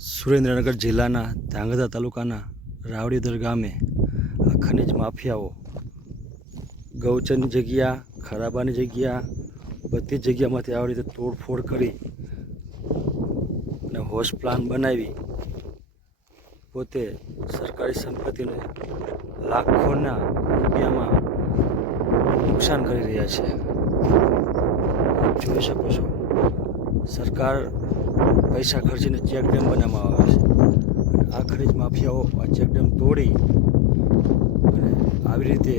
સુરેન્દ્રનગર જિલ્લાના ધાંગધ્રા તાલુકાના રાવડીદર ગામે આ ખનિજ માફિયાઓ ગૌચરની જગ્યા, ખરાબાની જગ્યા, બધી જ જગ્યામાંથી આવી રીતે તોડફોડ કરી અને હોશ પ્લાન બનાવી પોતે સરકારી સંપત્તિને લાખોના રૂપિયામાં નુકસાન કરી રહ્યા છે. આપ જોઈ શકો છો, સરકાર પૈસા ખર્ચીને ચેકડેમ બનાવવામાં આવે છે. આ ખનિજ માફિયાઓ આ ચેકડેમ તોડી અને આવી રીતે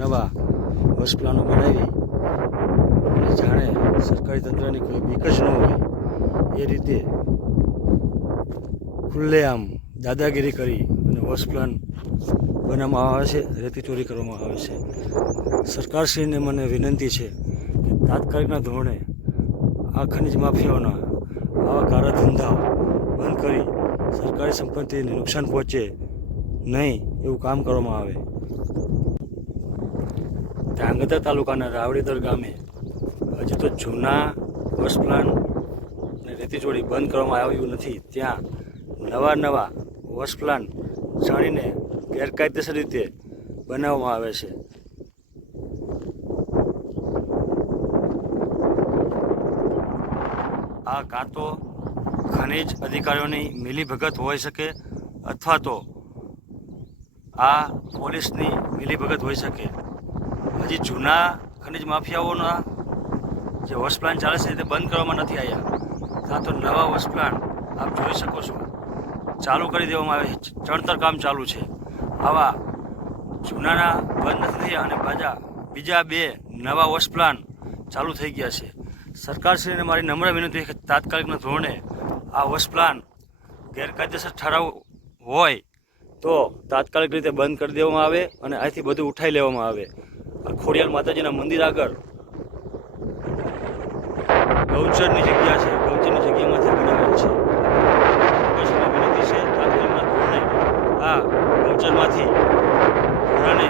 નવા હોશ પ્લાનો બનાવી અને જાણે સરકારી તંત્રની કોઈ બીક જ ન હોય એ રીતે ખુલ્લેઆમ દાદાગીરી કરી અને હોશ પ્લાન બનાવવામાં આવે છે, રેતી ચોરી કરવામાં આવે છે. સરકારશ્રીને મને વિનંતી છે કે તાત્કાલિકના ધોરણે આ ખનિજ માફિયાઓના આવા કારધંધાઓ બંધ કરી સરકારી સંપત્તિને નુકસાન પહોંચે નહીં એવું કામ કરવામાં આવે. ધાંગધ્રા તાલુકાના રાવડીદર ગામે હજી તો જૂના હોશ પ્લાન અને રેતી ચોરી બંધ કરવામાં આવ્યું નથી, ત્યાં નવા હોશ પ્લાન જાણીને ગેરકાયદેસર રીતે બનાવવામાં આવે છે. આ કાં તો ખનિજ અધિકારીઓની મિલીભગત હોઈ શકે અથવા તો આ પોલીસની મિલીભગત હોઈ શકે. હજી જૂના ખનિજ માફિયાઓના જે હોશ પ્લાન ચાલે છે તે બંધ કરવામાં નથી આવ્યા, ત્યાં તો નવા હોશ પ્લાન આપ જોઈ શકો છો ચાલુ કરી દેવામાં આવે છે. ચણતર કામ ચાલુ છે. આવા જૂનાના બંધ નથી થયા અને બીજા બે નવા હોશ પ્લાન ચાલુ થઈ ગયા છે. સરકારશ્રીને મારી નમ્ર વિનંતી છે કે તાત્કાલિકના ધોરણે આ હોશ પ્લાન ગેરકાયદેસર ઠરાવ હોય તો તાત્કાલિક રીતે બંધ કરી દેવામાં આવે અને અહીંથી બધું ઉઠાવી લેવામાં આવે. આ ખોડિયાર માતાજીના મંદિર આગળ ગૌચરની જગ્યા છે, ગૌચરની જગ્યામાંથી બનાવેલ છે. સરકારશ્રીને વિનંતી છે તાત્કાલિકના ધોરણે આ ગૌચરમાંથી ઘોડાને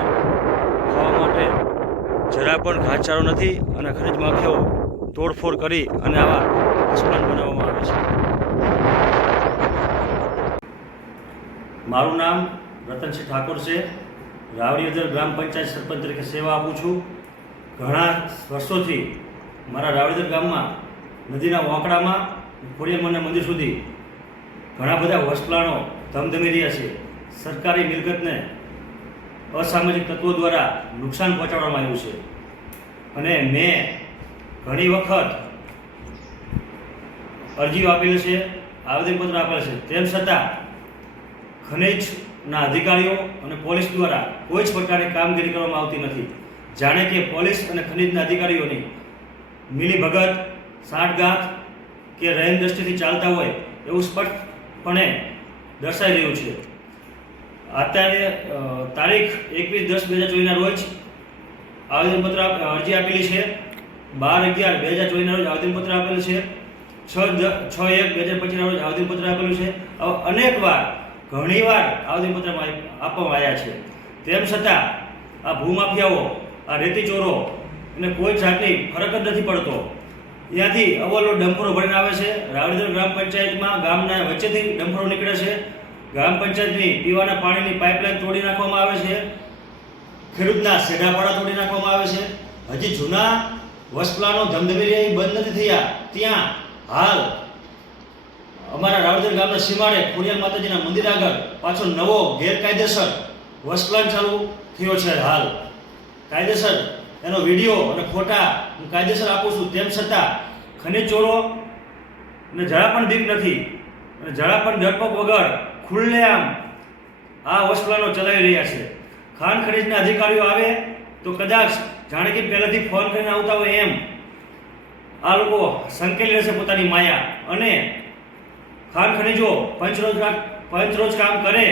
ખાવા માટે જરા પણ ઘાસચારો નથી અને ખનિજ માફિયાઓ તોડફોડ કરી અને આવા હોશ પ્લાન બનાવવામાં આવે છે. મારું નામ રતનસિંહ ઠાકોર છે. રાવડીદર ગ્રામ પંચાયત સરપંચ તરીકે સેવા આપું છું. ઘણા વર્ષોથી મારા રાવડીદર ગામમાં નદીના વાંકડામાં ખોડિયાર મંદિર સુધી ઘણા બધા હોશ પ્લાનો ધમધમી રહ્યા છે. સરકારી મિલકતને અસામાજિક તત્વો દ્વારા નુકસાન પહોંચાડવામાં આવ્યું છે અને મેં ઘણી વખત અરજીઓ આપેલી છે, આવેદનપત્ર આપેલ છે, તેમ છતાં ખનિજના અધિકારીઓ અને પોલીસ દ્વારા કોઈ જ પ્રકારની કામગીરી કરવામાં આવતી નથી. જાણે કે પોલીસ અને ખનિજના અધિકારીઓની મિલીભગત, સાંઠગાંઠ કે રહેન દ્રષ્ટિથી ચાલતા હોય એવું સ્પષ્ટપણે દર્શાઈ રહ્યું છે. અત્યારે તારીખ 21/10/2024 રોજ આવેદનપત્ર અરજી આપેલી છે. 12/11/2024 રોજ આવેદનપત્ર આપેલું છે. 6/1/2025 રોજ આવેદનપત્ર આપેલું છે. ઘણીવાર આવેદનપત્ર આપવામાં આવ્યા છે. તેમ છતાં આ ભૂમાફિયાઓ, આ રેતી ચોરો એને કોઈ જાતની ફરક જ નથી પડતો. ત્યાંથી અવલો ડમ્પરો ભરીને આવે છે. રાવડીદર ગ્રામ પંચાયતમાં ગામના વચ્ચેથી ડમ્પરો નીકળે છે. ગ્રામ પંચાયતની પીવાના પાણીની પાઇપલાઇન તોડી નાખવામાં આવે છે. ખેડૂતના સેઢાપાડા તોડી નાખવામાં આવે છે. હજી જૂના હોશ પ્લાનો ધમધમી રહ્યા બંધ નથી થયા. ત્યાં હાલ અમારા રાવડીદર ગામના સીમાડે ખોડિયાર માતાજીના મંદિર આગળ પાછો નવો ગેરકાયદેસર હોશ પ્લાન ચાલુ થયો છે. હાલ કાયદેસર એનો વિડીયો અને ફોટા હું કાયદેસર આપું છું, તેમ છતાં ખનિજ ચોરો ને જરા પણ બીક નથી અને જરા પણ ડરપોક વગર ખુલ્લેઆમ આ હોશ પ્લાનો ચલાવી રહ્યા છે. ખાણ ખનિજના અધિકારીઓ આવે તો કદાચ જાણે કે પહેલાથી ફોન કરીને આવતા હોય એમ આ લોકો સંકેલી રહેશે પોતાની માયા અને ખાણ ખનિજો પંચરોજ કામ કરે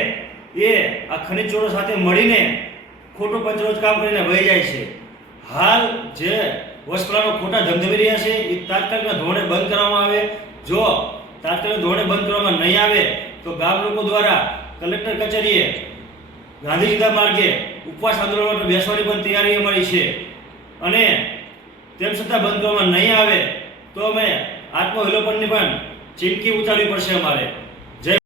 એ આ ખનિજ ચોરો સાથે મળીને ખોટું પંચરોજ કામ કરીને વહી જાય છે. હાલ જે હોશ પ્લાનો ખોટા ધમધમી રહ્યા છે એ તાત્કાલિકના ધોરણે બંધ કરવામાં આવે. જો તાત્કાલિક ધોરણે બંધ કરવામાં નહીં આવે તો ગામ લોકો દ્વારા કલેક્ટર કચેરીએ ગાંધીજીના માર્ગે ઉપવાસ આંદોલન માટે બેસવાની પણ તૈયારી અમારી છે અને તેમ છતાં બંધ કરવામાં નહીં આવે તો અમે આત્મવિલોપનની પણ ચીમકી ઉચ્ચારવી પડશે અમારે